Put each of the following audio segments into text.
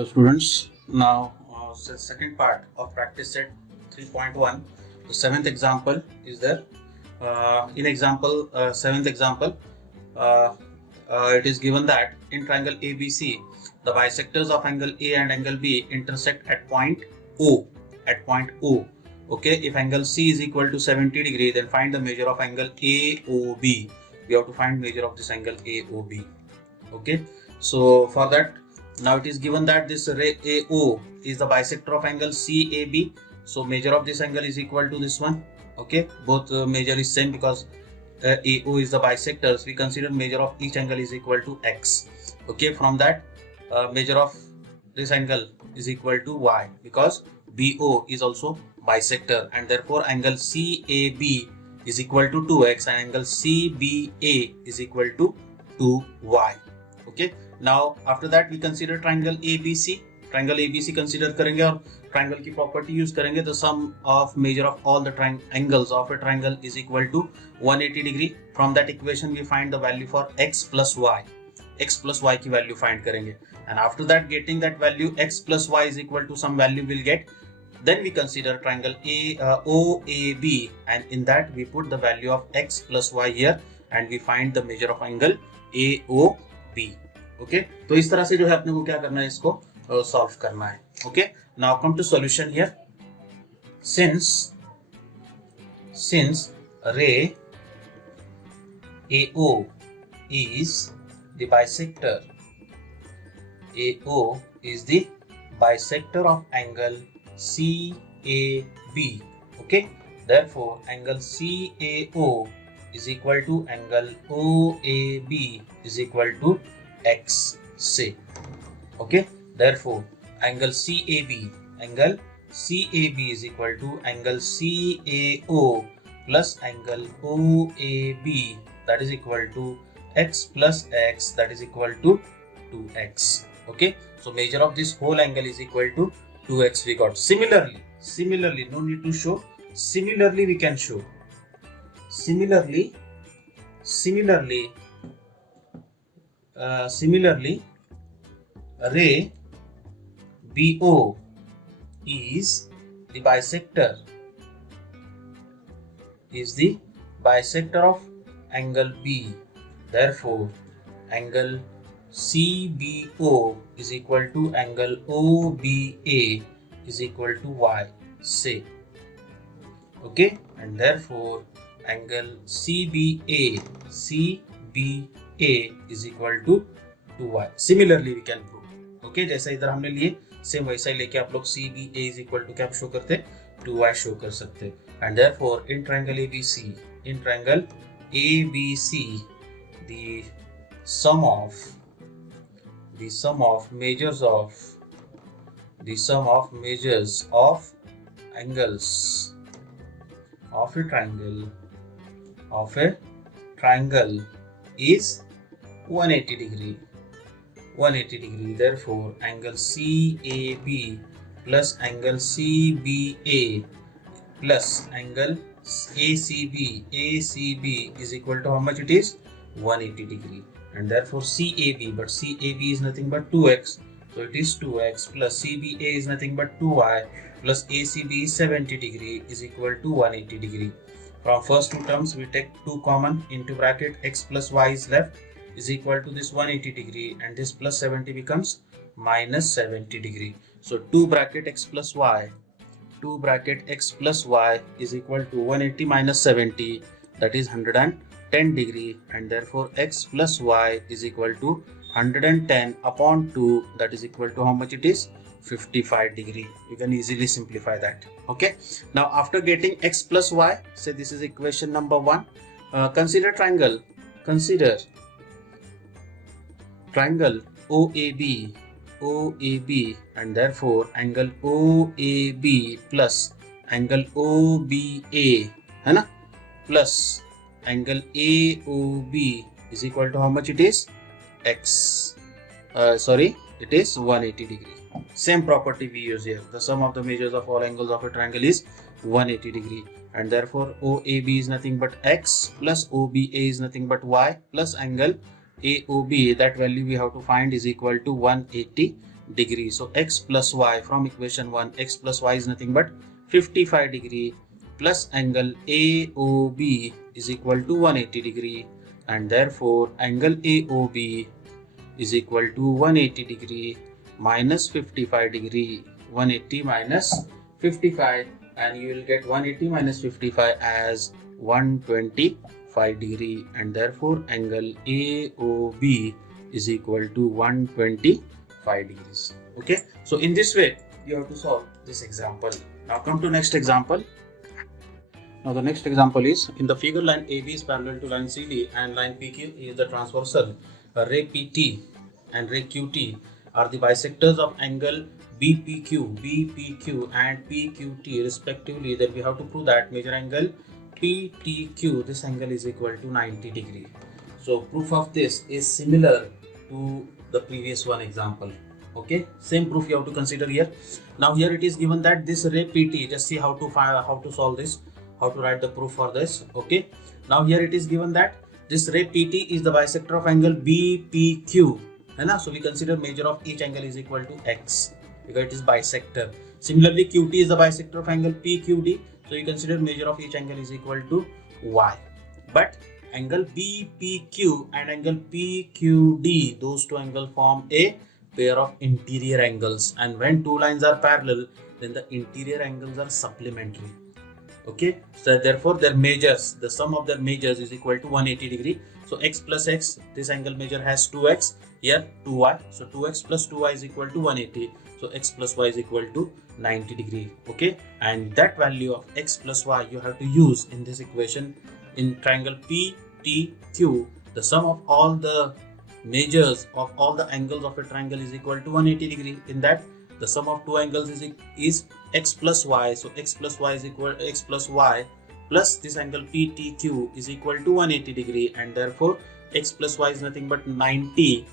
Hello students, now the second part of practice set 3.1. The seventh example is there. Seventh example, it is given that in triangle ABC, the bisectors of angle A and angle B intersect at point O. Okay, if angle C is equal to 70 degree, then find the measure of angle AOB. We have to find measure of this angle AOB. Okay, so for that, now it is given that this ray AO is the bisector of angle CAB. So measure of this angle is equal to this one. Okay, both measure is same because AO is the bisectors. We consider measure of each angle is equal to X. Okay, from that measure of this angle is equal to Y because BO is also bisector, and therefore angle CAB is equal to 2X and angle CBA is equal to 2Y. Okay, now after that we consider triangle ABC. Triangle ABC consider करेंगे और triangle की property use करेंगे. The sum of measure of all the angles of a triangle is equal to 180 degree. From that equation we find the value for x plus y. X plus y की value find करेंगे, and after that getting that value x plus y is equal to some value we'll get. Then we consider triangle OAB, and in that we put the value of x plus y here, and we find the measure of angle AOB. Okay, तो इस तरह से जो है अपने को क्या करना है, इसको सॉल्व करना है. Okay, now come to solution here. Since ray AO is the bisector, AO is the bisector of angle CAB. Okay, therefore angle CAO is equal to angle OAB is equal to X. Say, okay, therefore angle CAB is equal to angle CAO plus angle OAB, that is equal to x plus x, that is equal to 2x. Okay, so measure of this whole angle is equal to 2x we got. Similarly, no need to show. Similarly, we can show. Similarly, ray BO is the bisector of angle B. Therefore, angle CBO is equal to angle OBA is equal to Y. Say, okay, and therefore angle CBA is equal to 2y. Similarly we can prove. Okay, जैसा इधर हमने लिए same वैसा ही लेके आप लोग CBA is equal to क्या show करते, 2y शो कर सकते. And therefore in triangle ABC, the sum of measures of angles of a triangle is 180 degree. Therefore angle CAB plus angle CBA plus angle ACB is equal to how much it is, 180 degree. And therefore CAB, but CAB is nothing but 2x, so it is 2x plus CBA is nothing but 2y plus ACB is 70 degree is equal to 180 degree. From first two terms we take 2 common, into bracket x plus y is left is equal to this 180 degree, and this plus 70 becomes minus 70 degree. So 2 bracket x plus y is equal to 180 minus 70, that is 110 degree, and therefore x plus y is equal to 110 upon 2, that is equal to how much it is, 55 degree. You can easily simplify that. Okay, now after getting x plus y, say this is equation number 1. Consider triangle OAB, and therefore angle OAB plus angle OBA है ना, plus angle AOB is equal to how much it is, x. It is 180 degree. Same property we use here. The sum of the measures of all angles of a triangle is 180 degree, and therefore OAB is nothing but x plus OBA is nothing but y plus angle AOB, that value we have to find is equal to 180 degree. So x plus y from equation 1, x plus y is nothing but 55 degree plus angle AOB is equal to 180 degree, and therefore angle AOB is equal to 180 degree minus 55 degree. 180 minus 55, and you will get 180 minus 55 as 125 degree, and therefore angle AOB is equal to 125 degrees. Okay, so in this way you have to solve this example. Now come to next example. Now the next example is, in the figure, line AB is parallel to line CD and line PQ is the transversal. Ray PT and ray QT are the bisectors of angle BPQ and PQT respectively. Then we have to prove that major angle PTQ, this angle is equal to 90 degree. So proof of this is similar to the previous one example. Okay, same proof you have to consider here. Now here it is given that this ray PT, just see how to solve this, how to write the proof for this. Okay, now here it is given that this ray PT is the bisector of angle BPQ, so we consider measure of each angle is equal to x because it is bisector. Similarly, QT is the bisector of angle PQD, so you consider measure of each angle is equal to y. But angle BPQ and angle PQD, those two angles form a pair of interior angles, and when two lines are parallel, then the interior angles are supplementary. Okay, so therefore their measures, the sum of their measures is equal to 180 degree. So x plus x, this angle measure has 2x, here 2y, so 2x plus 2y is equal to 180. So x plus y is equal to 90 degree. Okay, and that value of x plus y you have to use in this equation. In triangle PTQ, the sum of all the measures of all the angles of a triangle is equal to 180 degree. In that, the sum of two angles is x plus y. So x plus y is equal to x plus y plus this angle PTQ is equal to 180 degree, and therefore x plus y is nothing but 90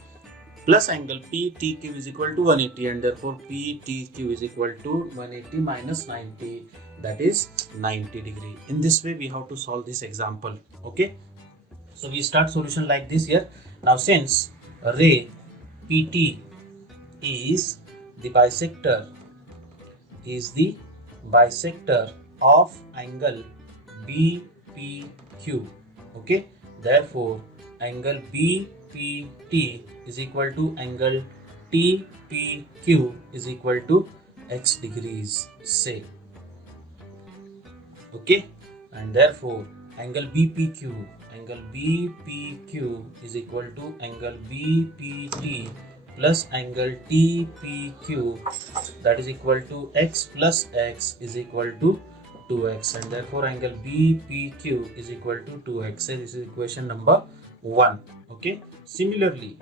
plus angle PTQ is equal to 180, and therefore PTQ is equal to 180 minus 90, that is 90 degree. In this way we have to solve this example. Okay, so we start solution like this here. Now since ray PT is the bisector of angle BPQ, okay, therefore angle BPT is equal to angle TPQ is equal to x degrees, say. Okay, and therefore angle BPQ is equal to angle BPT plus angle TPQ, that is equal to x plus x is equal to 2x, and therefore angle BPQ is equal to 2x. So this is equation number 1. Okay, similarly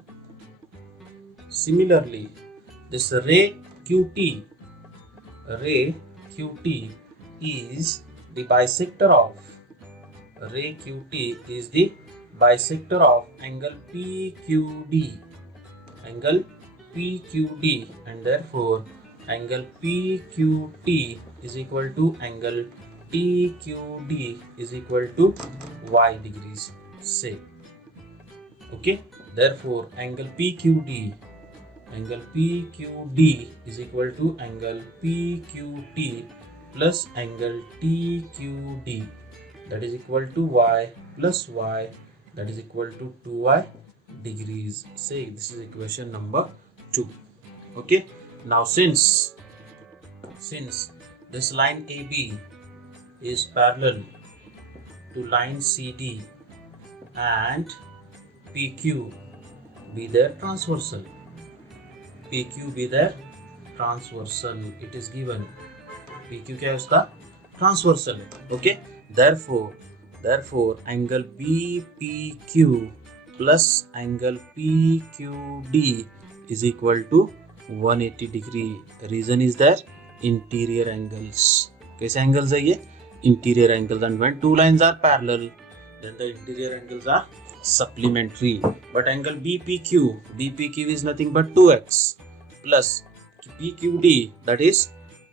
this ray QT is the bisector of angle PQD, and therefore angle PQT is equal to angle TQD is equal to y degrees, say. Okay, therefore angle PQD is equal to angle PQT plus angle TQD, that is equal to y plus y, that is equal to 2y degrees. Say this is equation number 2. Okay, now since this line AB is parallel to line CD and PQ be their transversal, it is given PQ क्या है उसका transversal है. Okay, therefore angle BPQ plus angle PQD is equal to 180 degree. Reason is that interior angles. कैसे angles है ये? Interior angles, and when two lines are parallel, then the interior angles are supplementary. But angle BPQ is nothing but 2x plus PQD, that is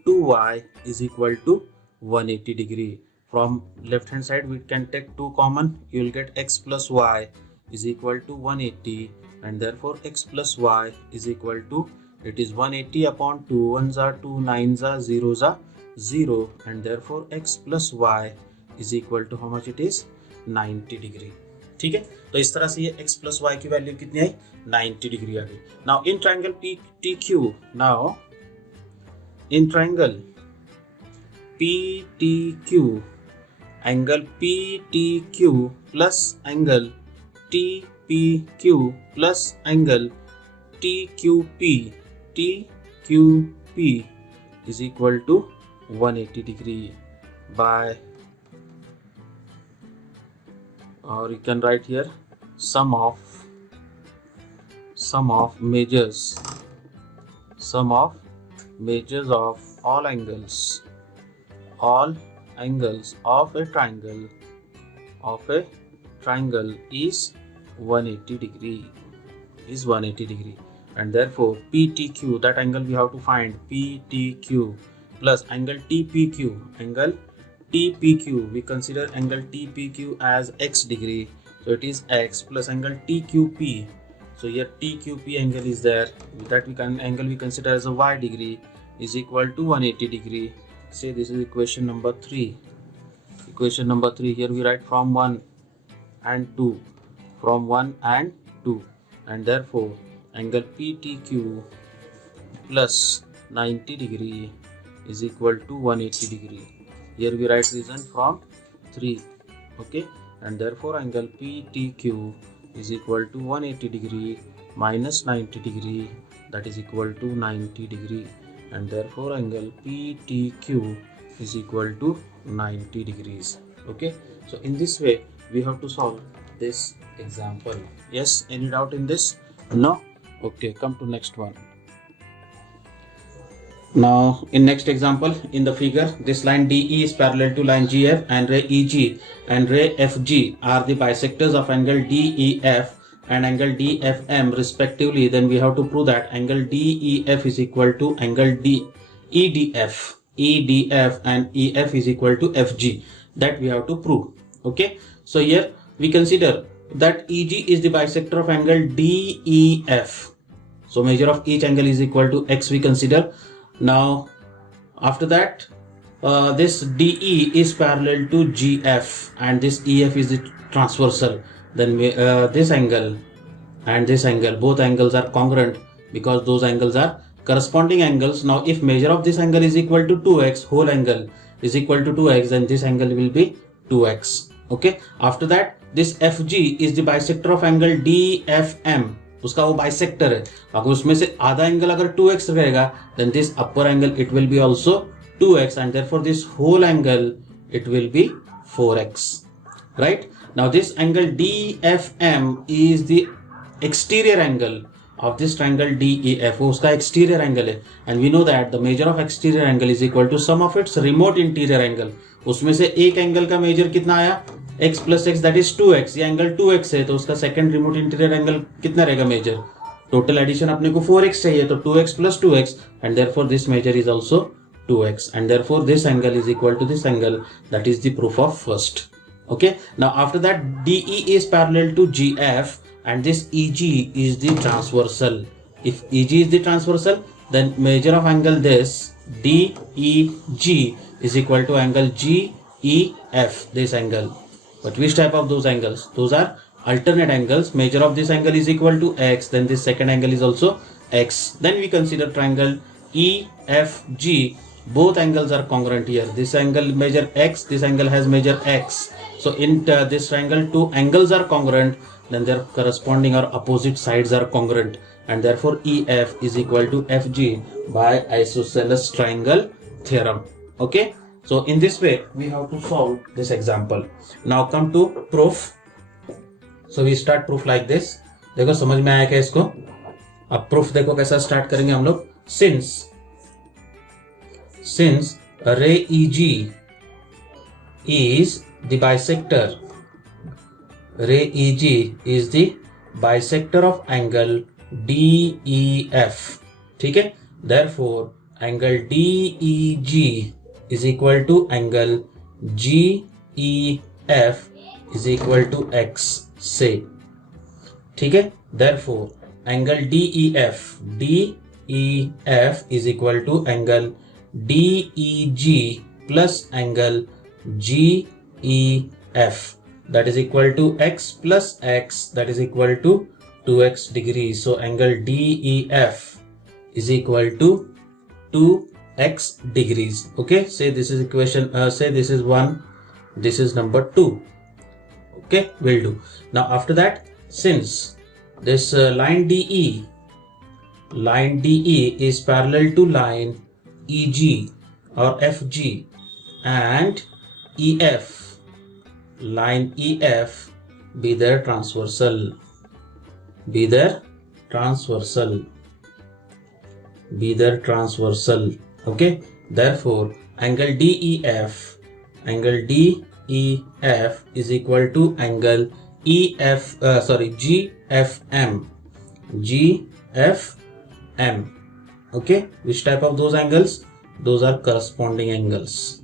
2y is equal to 180 degree. From left hand side we can take 2 common, you will get x plus y is equal to 180, and therefore x plus y is equal to It is 180 upon 2 1s are 2 9s are 0s are 0 and therefore x plus y is equal to how much it is 90 degree. ठीक है, तो इस तरह से ये x plus y की value कितनी आई 90 degree आ गई. Now in triangle PTQ, now in triangle PTQ, angle PTQ plus angle TPQ plus angle TQP is equal to 180 degree by, or you can write here sum of measures of all angles of a triangle is 180 degree. And therefore PTQ, that angle we have to find, PTQ plus angle TPQ, we consider angle TPQ as x degree, so it is x plus angle TQP, so here TQP angle is there, that angle we consider as a y degree is equal to 180 degree. Say this is equation number 3. Here we write from 1 and 2, and therefore angle PTQ plus 90 degree is equal to 180 degree. Here we write reason from 3. Okay, and therefore angle PTQ is equal to 180 degree minus 90 degree, that is equal to 90 degree, and therefore angle PTQ is equal to 90 degrees. Okay, so in this way we have to solve this example. Yes, any doubt in this? No? Okay, come to next one. Now in next example, in the figure, this line DE is parallel to line GF, and ray EG and ray FG are the bisectors of angle DEF and angle DFM respectively. Then we have to prove that angle DEF is equal to angle EDF and EF is equal to FG. That we have to prove. Okay, so here we consider that EG is the bisector of angle DEF. So measure of each angle is equal to x, we consider. Now after that, this DE is parallel to GF and this EF is the transversal. Then this angle and this angle, both angles are congruent because those angles are corresponding angles. Now if measure of this angle is equal to 2x, whole angle is equal to 2x, then this angle will be 2x. Okay, after that this FG is the bisector of angle DFM. उसका वो bisector है, अगर उसमें से आधा angle अगर 2x रहेगा, then this upper angle it will be also 2x, and therefore this whole angle it will be 4x. Right, now this angle DFM is the exterior angle of this triangle DEF. वो उसका exterior angle है, and we know that the measure of exterior angle is equal to sum of its remote interior angle. उसमें से एक angle का major कितना आया, x plus x, that is 2x. ये एंगल 2x है, तो उसका सेकंड रिमोट इंटीरियर एंगल कितना रहेगा मेजर, टोटल एडिशन अपने को 4x चाहिए, तो 2x plus 2x, and therefore this measure is also 2x, and therefore this angle is equal to this angle. That is the proof of first. Okay, now after that DE is parallel to GF and this EG is the transversal. If EG is the transversal, then measure of angle this DEG is equal to angle GEF, this angle. But which type of those angles? Those are alternate angles. Measure of this angle is equal to x, then this second angle is also x. Then we consider triangle EFG. Both angles are congruent here. This angle measure x, this angle has measure x. So in this triangle, two angles are congruent, then their corresponding or opposite sides are congruent, and therefore EF is equal to FG by isosceles triangle theorem. Okay, so in this way we have to solve this example. Now come to proof. So we start proof like this. देखो समझ में आया क्या इसको? अब proof देखो कैसा start करेंगे हम लोग. Since ray EG is the bisector, ray EG is the bisector of angle DEF. ठीक है? Therefore angle DEG is equal to angle GEF is equal to x. Say, ठीक है? Therefore angle DEF DEF is equal to angle DEG plus angle GEF, that is equal to x plus x, that is equal to 2x degrees. So angle DEF is equal to 2x degrees. Okay, say this is equation, say this is 1, this is number 2. Okay, will do. Now after that, since this line DE is parallel to line EG or FG, and EF, line EF be their transversal, okay. Therefore angle DEF is equal to angle GFM. Okay, which type of those angles? Those are corresponding angles.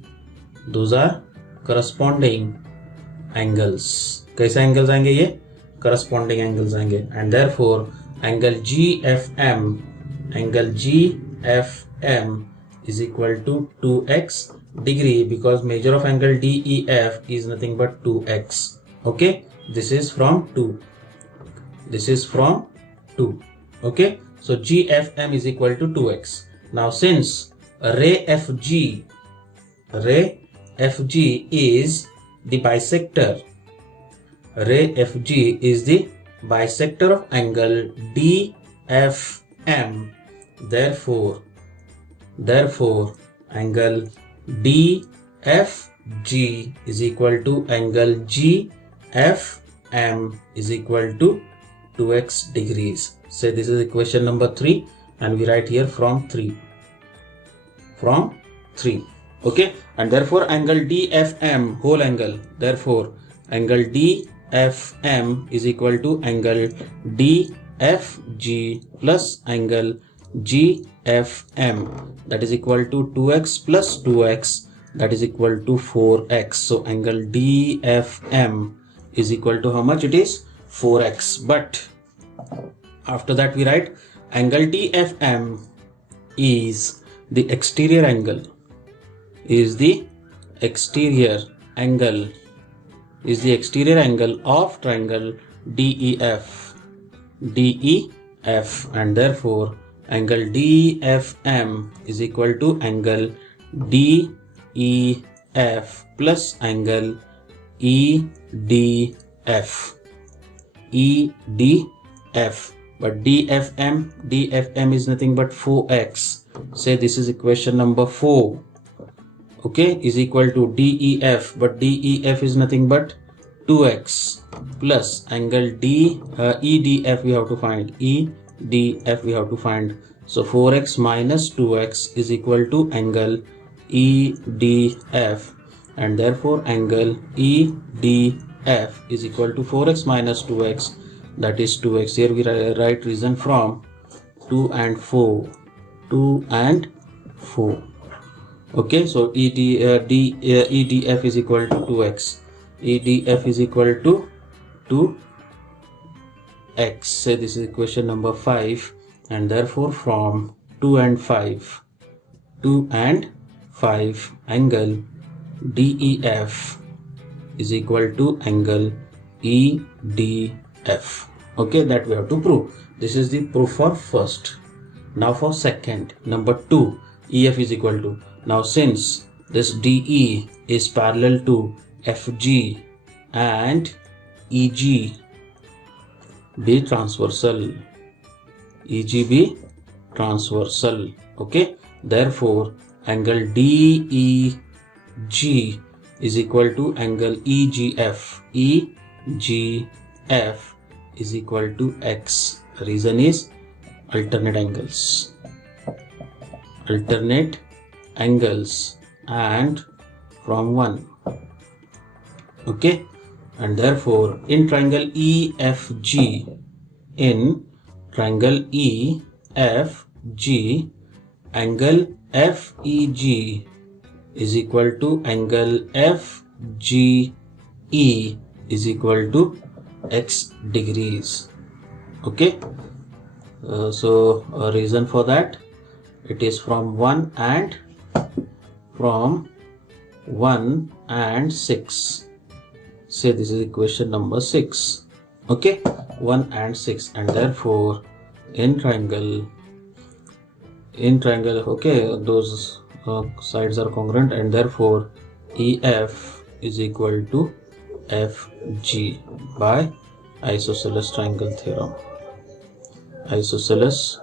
कैसे angles आएंगे ये? Corresponding angles आएंगे, and therefore angle GFM is equal to 2x degree, because measure of angle DEF is nothing but 2x. Okay, this is from 2. Okay, so GFM is equal to 2x. Now since ray FG is the bisector, of angle DFM, therefore angle DFG is equal to angle GFM is equal to 2x degrees. Say this is equation number 3, and we write here from 3. Okay, and therefore angle DFM whole angle, therefore angle DFM is equal to angle DFG plus angle GFM, that is equal to 2x plus 2x, that is equal to 4x. So angle DFM is equal to how much? It is 4x. But after that we write angle DFM is the exterior angle, of triangle DEF, and therefore angle DFM is equal to angle DEF plus angle EDF. But DFM is nothing but 4x. Say this is equation number 4. Okay, is equal to DEF, but DEF is nothing but 2x plus angle EDF we have to find. So 4x minus 2x is equal to angle EDF, and therefore angle EDF is equal to 4x minus 2x, that is 2x. Here we write reason from 2 and 4. Okay, so EDF is equal to 2x. EDF is equal to 2x. Say this is equation number 5, and therefore from 2 and 5 angle DEF is equal to angle EDF. Okay, that we have to prove. This is the proof for first. Now for second, number 2, EF is equal to, now since this DE is parallel to FG and EG be transversal, okay, therefore angle DEG is equal to angle EGF is equal to x. Reason is alternate angles and from 1. Okay, and therefore in triangle EFG, angle FEG is equal to angle FGE is equal to x degrees. Okay, So reason for that, it is from 1 and 6. Say this is equation number 6. Okay, 1 and 6, and therefore in triangle, okay, those sides are congruent, and therefore EF is equal to FG by isosceles triangle theorem. Isosceles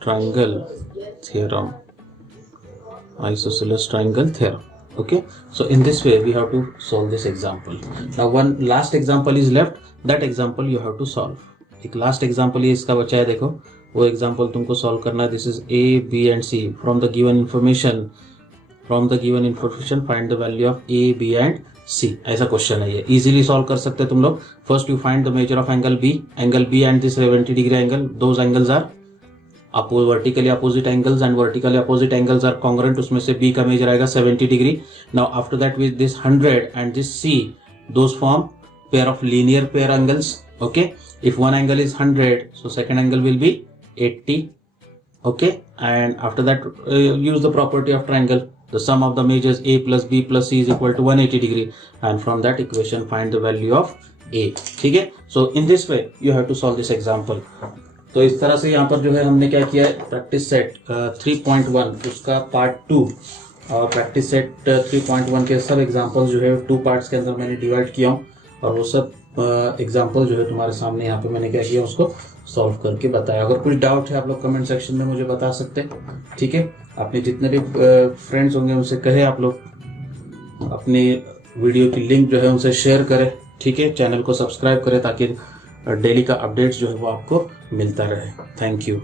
triangle theorem. Okay, so in this way we have to solve this example. Now one last example is left. That example you have to solve. एक last example ये इसका बचा है, देखो वो example तुमको सॉल्व करना है. This is A, B and C. From the given information find the value of A, B and C. ऐसा क्वेश्चन है ये, इजीली सॉल्व कर सकते हैं तुम लोग. First you find the measure of angle B and this 70 degree angle. Those angles are vertically opposite angles and vertically opposite angles are congruent. उसमें से B का मेजर आएगा 70 degree. Now after that with this 100 and this C, those form pair of linear pair angles. Okay, if one angle is 100, so second angle will be 80. Okay, and after that use the property of triangle. The sum of the measures A plus B plus C is equal to 180 degree, and from that equation find the value of A. ठीक है, so in this way you have to solve this example. तो इस तरह से यहाँ पर जो है हमने क्या किया है, प्रैक्टिस सेट 3.1 उसका पार्ट 2 और प्रैक्टिस सेट 3.1 के सब एग्जाम्पल जो है 2 पार्ट्स के अंदर मैंने डिवाइड किया हूँ, और वो सब एग्जाम्पल जो है तुम्हारे सामने यहाँ पे मैंने क्या किया उसको सॉल्व करके बताया. अगर कुछ डाउट है आप लोग कमेंट सेक्शन में मुझे बता सकते हैं. ठीक है, अपने जितने भी फ्रेंड्स होंगे उनसे कहे आप लोग अपनी वीडियो की लिंक जो है उनसे शेयर करें. ठीक है, चैनल को सब्सक्राइब करें ताकि डेली का अपडेट्स जो है वो आपको मिलता रहे. Thank you.